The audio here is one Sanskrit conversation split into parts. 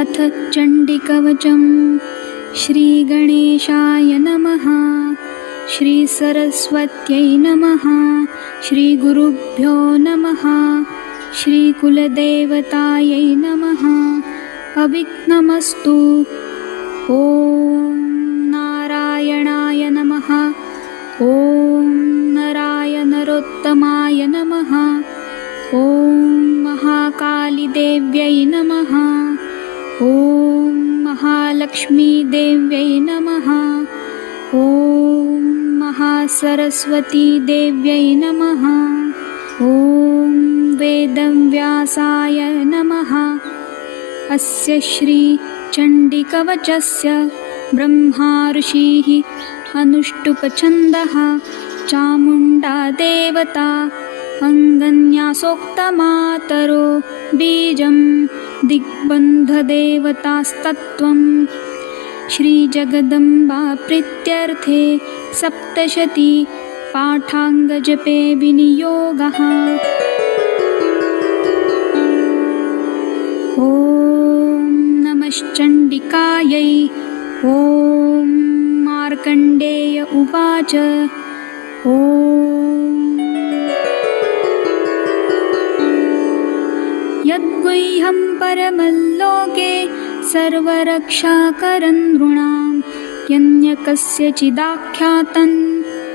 अथ चण्डिकवचम्। श्रीगणेशाय नमः। श्रीसरस्वत्यै नमः। श्रीगुरुभ्यो नमः। श्रीकुलदेवतायै नमः। अविघ्नमस्तु। ॐ नारायणाय नमः। ॐ नराय नरोत्तमाय नमः। ॐ महाकालीदेव्यै नमः। ॐ महालक्ष्मीदेव्यै नमः। ॐ महासरस्वतीदेव्यै नमः। ॐ वेदव्यासाय नमः। अस्य श्रीचण्डिकवचस्य ब्रह्मा ऋषिः अनुष्टुप्छन्दः चामुण्डा देवता अङ्गन्यासोक्तमातरो बीजं दिग्बन्धदेवतास्तत्त्वं श्रीजगदम्बा प्रीत्यर्थे सप्तशती पाठाङ्गजपे विनियोगः। ॐ नमश्चण्डिकायै। ॐ मार्कण्डेय उवाच। ॐ यद्गुह्यं परमल्लोके सर्वरक्षाकरं नृणां यन्यकस्यचिदाख्यातं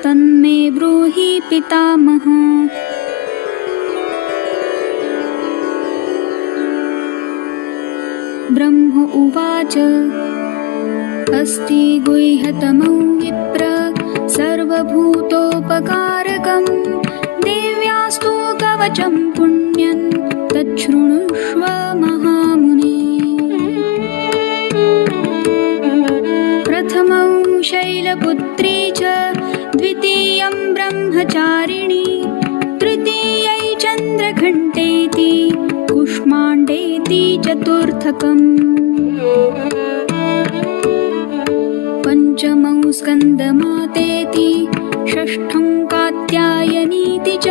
तन्मे ब्रूहि पितामह। ब्रह्म उवाच। अस्ति गुह्यतमं विप्र सर्वभूतोपकारकं देव्यास्तु कवचं पुण्यं तच्छृणुष्व महामुने। प्रथमं शैलपुत्री च द्वितीयं ब्रह्मचारिणी तृतीयै चन्द्रघण्टेति कुष्माण्डेति चतुर्थकम्। पञ्चमं स्कन्दमातेति षष्ठं कात्यायनीति च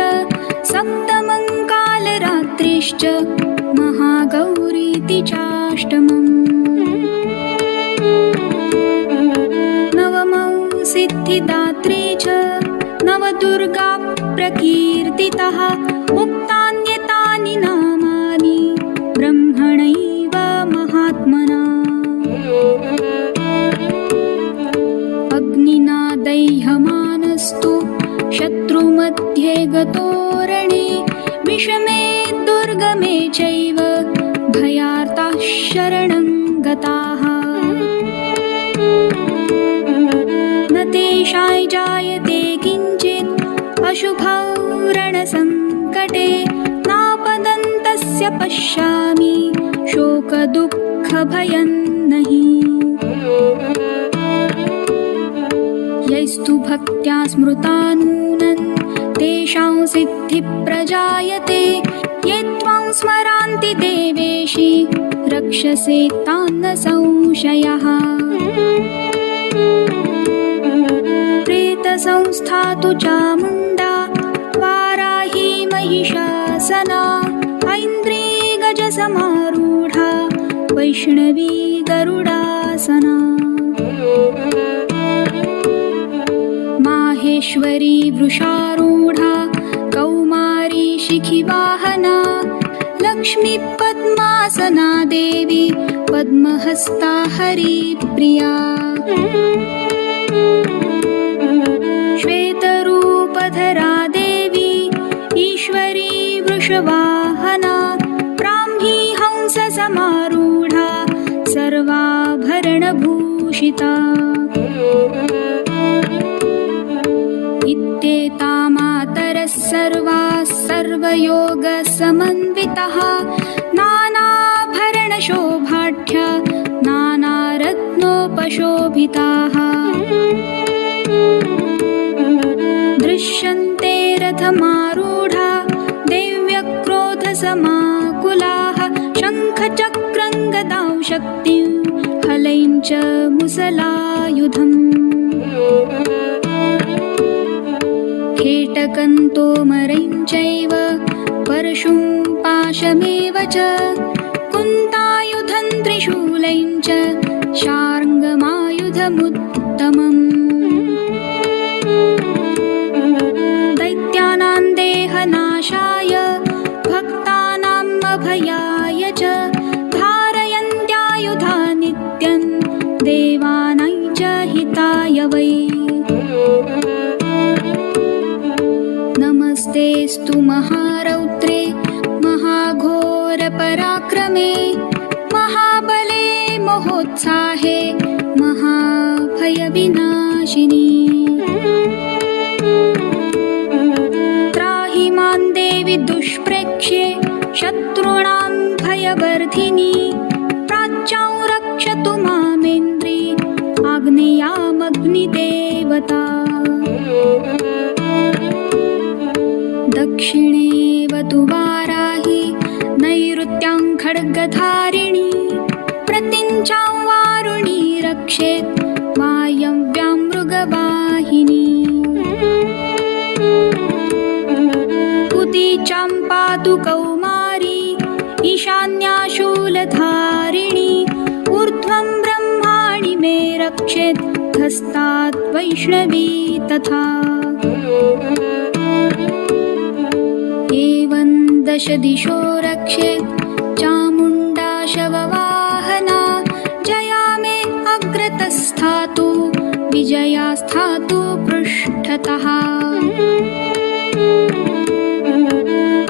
सप्तमं कालरात्रिश्च महागौरीति चाष्टमम्। नवमं सिद्धिदात्री च नवदुर्गा प्रकीर्तितः उक्तान्येतानि नामानि ब्रह्मणैव महात्मना। अग्निना दह्यमानस्तु शत्रुमध्ये गतोरणे विषमे दुर्गमे चैव भयार्ताः शरणं गताः। न तेषां जायते किञ्चित् अशुभौ रणसङ्कटे नापदन्तस्य पश्यामि शोकदुःखभयं नहि। यैस्तु भक्त्या स्मृता नूनं तेषां सिद्धिप्रजायते ये त्वां स्मरन्ति देवेशि रक्षसे तान् न संशयः। प्रेतसंस्था तु चामुण्डा वाराही महिषासना ऐन्द्री गजसमारूढा वैष्णवी गरुडासना। माहेश्वरी वृषारूढा कौमारी शिखिवाहना लक्ष्मी पद्मासना देवी पद्महस्ता हरिप्रिया। श्वेतरूपधरा देवी ईश्वरी वृषवाहना ब्राह्मी हंससमारूढा सर्वाभरणभूषिता। इत्येता मातरः सर्वाः सर्वयोगसमन्विताः नानाभरणशोभाढ्या नानारत्नोपशोभिताः। दृश्यन्ते रथमारूढा देव्यक्रोधसमाकुलाः शङ्खचक्रं गदां शक्तिं हलैं च मुसलायुधम्। खेटकन्तोमरैं चैव परशुं पाशमेव च कुन्तायुधं त्रिशूलैश्च शार्ङ्गमायुधमुत्तमम् दैत्यानां देहनाशाय भक्तानाम् अभयाय च धारयन्त्यायुधा नित्यं देवानां च हिताय वै नमस्तेऽस्तु महारौद्रे महाघोरपराक्रमे महाबले महोत्साहे महाभयविनाशिनी त्राहि मां देवि दुष्प्रेक्ष्ये शत्रूणां भयवर्धिनी प्राच्यां रक्षतु मामेन्द्री आग्नेयामग्निदेवता दक्षिणेवतु वाराहि नैऋत्यां खड्गधारिणी प्रतिञ्चां वारुणी रक्षेत् वायव्यां मृगवाहिनी उदीचां पातु कौमारी ईशान्या शूलधारिणी ऊर्ध्वं ब्रह्माणि मे रक्षेत् हस्तात् वैष्णवी तथा एवं दश दिशो रक्षेत् चामुण्डा शववाहना जया मे अग्रतस्थातु विजया स्थातु पृष्ठतः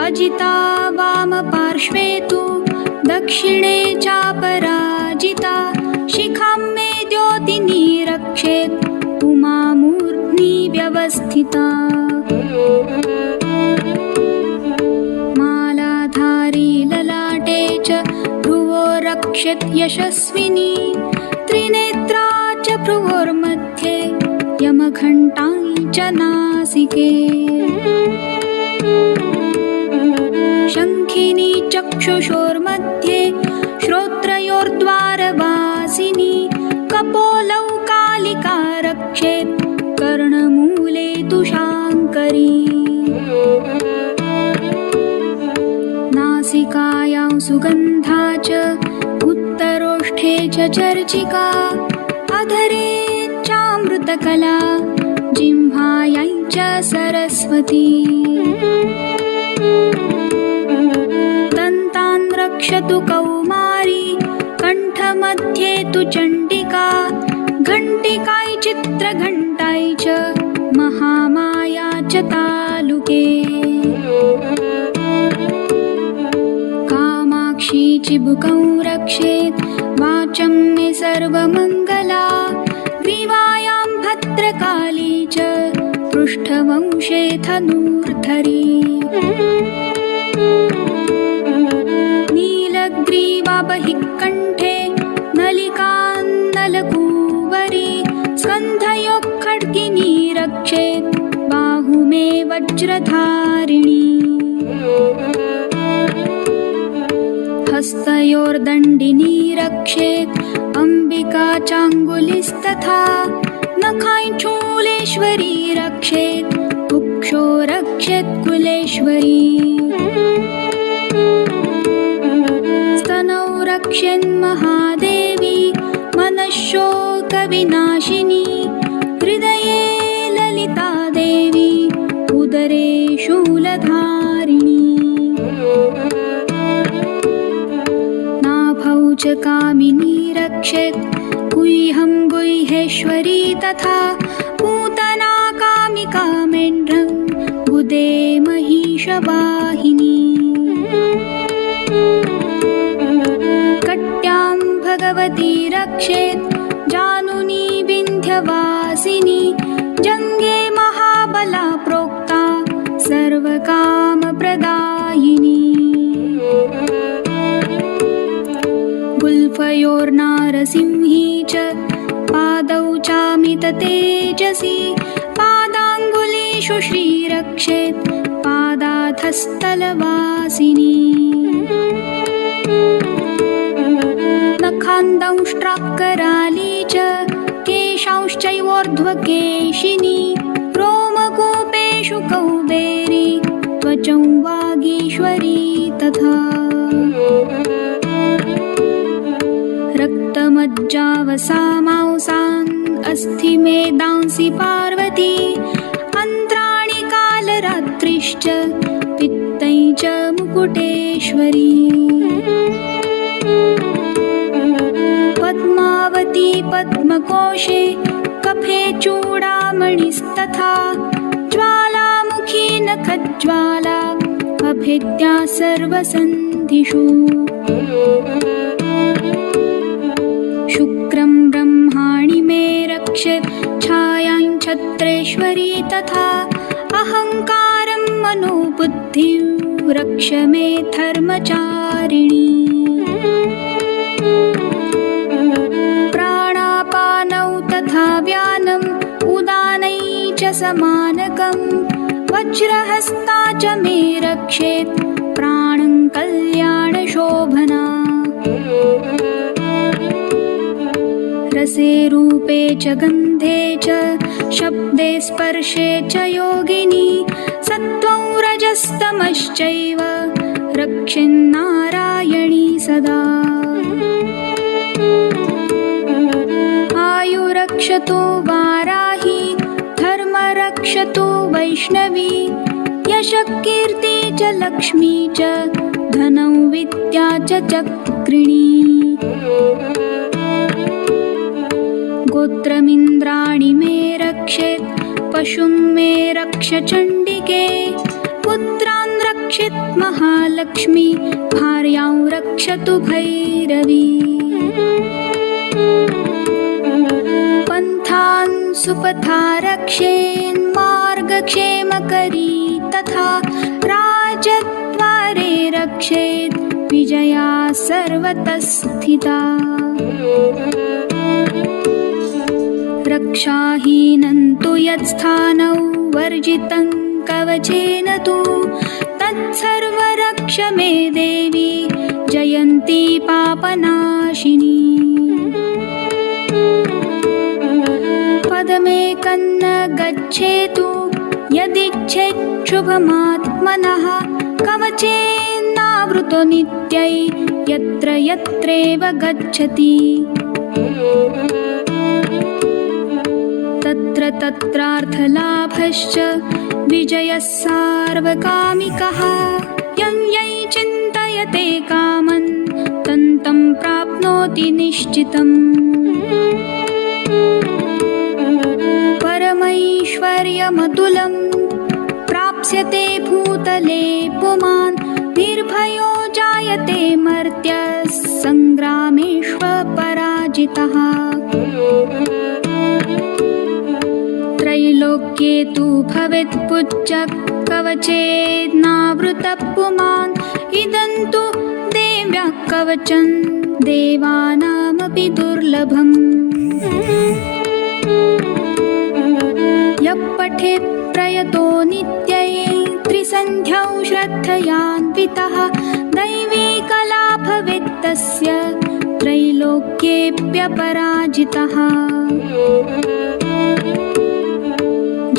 अजिता वामपार्श्वे तु दक्षिणे चापराजिता शिखां मे द्योतिनी रक्षेत् उमामूर्ध्नि व्यवस्थिता मालाधारी ललाटे च भ्रुवो रक्षेत् यशस्विनी त्रिनेत्रा च भ्रुवोर्मध्ये यमघण्टां च नासिके शङ्खिनी चक्षुषोर्मध्ये श्रोत्रयोर्द्वारवासिनी कपोलौ कालिका रक्षेत् कर्णमूले तु शाङ्करी नासिकायां सुगन्धा च उत्तरोष्ठे च चर्चिका अधरे चामृतकला जिह्वायै च सरस्वती दन्तान् रक्षतु कौमारी कण्ठमध्ये तु चण्डिका घण्टिकाय चित्रघण्टाय च महामाया च तालुके कामाक्षी चिबुकं रक्षेत् वाचं मे सर्वमङ्गला ग्रीवायां भद्रकाली च पृष्ठवंशे धनुर्धरी नीलग्रीवा बहिः कण्ठे नलिकान्नलकूवरी स्कन्धयोः खड्गिनी रक्षेत् बाहु मे वज्रधारिणी हस्तयोर्दण्डिनी रक्षेत् अम्बिका चाङ्गुलिस्तथा नखाञ्चूलेश्वरी रक्षेत् कुक्षो रक्षेत् कुलेश्वरी स्तनौ रक्षेन्महादेवी मनःशोकविनाशिनी हृदये ललिता देवी उदरे शूलधारिणी नाभौ च कामिनी रक्षेत् गुह्यं गुह्येश्वरी तथा पूतना कामिका मेढ्रं गुदे महिषवाहिनी कट्यां भगवती रक्षेत् जानुनी विन्ध्यवासिनी जङ्गे महाबला प्रोक्ता सर्वकामप्रदायिनी गुल्फयोर्नारसिंही च पादौ चामिततेजसी पादाङ्गुलीषु श्रीरक्षेत् पादाधस्तलवासिनी नखान्दंष्ट्राकराली च केशांश्चैवोर्ध्वकेशिनी रोमकूपेषु कौबेरी त्वचं वागीश्वरी तथा रक्तमज्जावसामांसान् अस्थिमेदांसि पार्वती अन्त्राणि कालरात्रिश्च पित्तै च मुकुटेश्वरी पद्मावती पद्मकोशे कफे चूडामणिस्तथा ज्वालामुखी नखज्वाला अभेद्या सर्वसन्धिषु शुक्रं ब्रह्माणि मे रक्षेत् छायां छत्रेश्वरी तथा अहङ्कारं मनोबुद्धिं रक्ष मे धर्मचारिणी प्राणापानौ तथा व्यानम् उदानै च समानकं वज्रहस्ता च मे रक्षेत् प्राणं कल्याणशोभना रसे रूपे च गन्धे च शब्दे स्पर्शे च योगिनी सत्त्वं रजस्तमश्चैव रक्षेन्नारायणी सदा आयुरक्षतो वाराही धर्मरक्षतो वैष्णवी यशकीर्ति च लक्ष्मी च धनं विद्या च चक्रिणी गोत्रमिन्द्राणि मे रक्षेत् पशुं मे रक्ष चण्डिके पुत्रान् रक्षेत् महालक्ष्मी भार्यां रक्षतु भैरवी पन्थान् सुपथा रक्षेन्मार्गक्षेमकरी तथा राजद्वारे रक्षेत् विजया सर्वतः स्थिता रक्षाहीनं तु यत्स्थानौ वर्जितं कवचेन तु तत्सर्वरक्ष मे देवी जयन्ती पापनाशिनी पदमेकं न गच्छेतु यदिच्छेच्छुभमात्मनः कवचेनावृतो नित्यै यत्र यत्रैव गच्छति तत्र तत्रार्थलाभश्च विजयः सार्वकामिकः यं यै चिन्तयते कामं तं प्राप्नोति निश्चितम् परमैश्वर्यमतुलं प्राप्स्यते भूतले पुमान् निर्भयो जायते मर्त्यः सङ्ग्रामेष्वपराजितः त्रैलोक्ये तु भवेत् पूज्यः कवचेनावृतः पुमान् इदं तु देव्याः कवचं देवानामपि दुर्लभम् यः पठेत् प्रयतो नित्यै त्रिसन्ध्यौ श्रद्धयान्वितः दैवीकला भवेत् तस्य त्रैलोक्येऽप्यपराजितः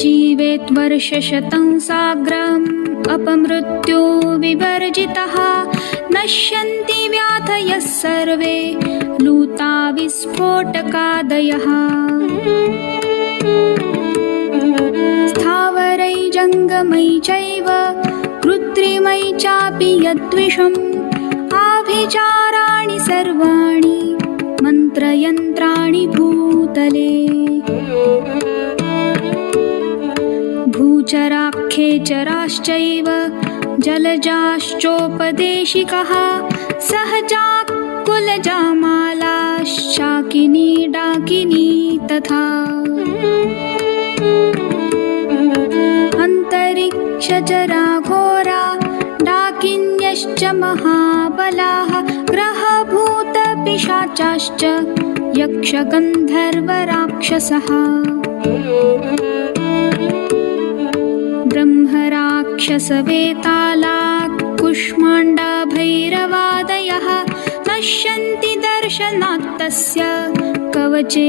जीवेत् वर्षशतं साग्रम् अपमृत्यो विवर्जितः नश्यन्ति व्याधयः सर्वे लूता विस्फोटकादयः स्थावरै जङ्गमै चैव कृत्रिमै चापि यद्विषम् आभिचाराणि सर्वाणि मन्त्रयन्त्राणि भूतले भूचराख्येचराश्चैव जलजाश्चोपदेशिकः सहजाः कुलजामालाश्चाकिनी डाकिनी तथा अंतरिक्षचराघोरा डाकिन्यश्च महाबलाः ग्रहभूतपिशाचाश्च यक्षगन्धर्वराक्षसः ब्रह्मराक्षसवेतालाः कुष्माण्डा भैरवादयः नश्यन्ति दर्शनात् तस्य कवचे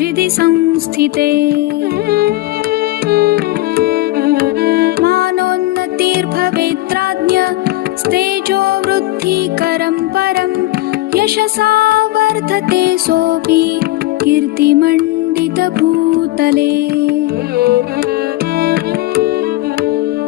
हृदि संस्थिते मानोन्नतिर्भवेत्राज्ञ स्तेजो वृद्धिकरं परं यशसा प्रार्थते सोऽपि कीर्तिमण्डितभूतले।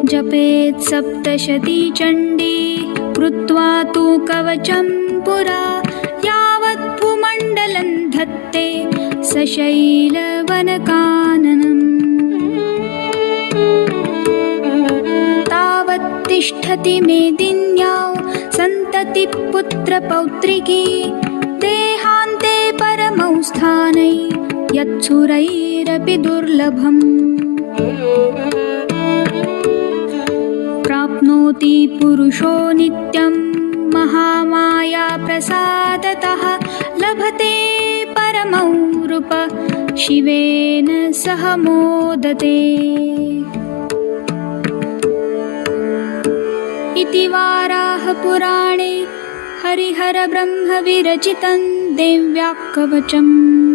जपेत् सप्तशती चण्डी कृत्वा तु कवचं पुरा, यावत् भूमण्डलं धत्ते सशैलवनकाननम्। तावत् तिष्ठति मेदिन्यां सन्ततिपुत्रपौत्रिकी, देहान्ते परमौ स्थानै यत्सुरैरपि दुर्लभम्। प्राप्नोति पुरुषो नित्यं महामाया प्रसादतः, लभते परमौ रूप शिवेन सह मोदते। इति वाराहपुराणे हरिहरब्रह्मविरचितं देव्याः कवचम्।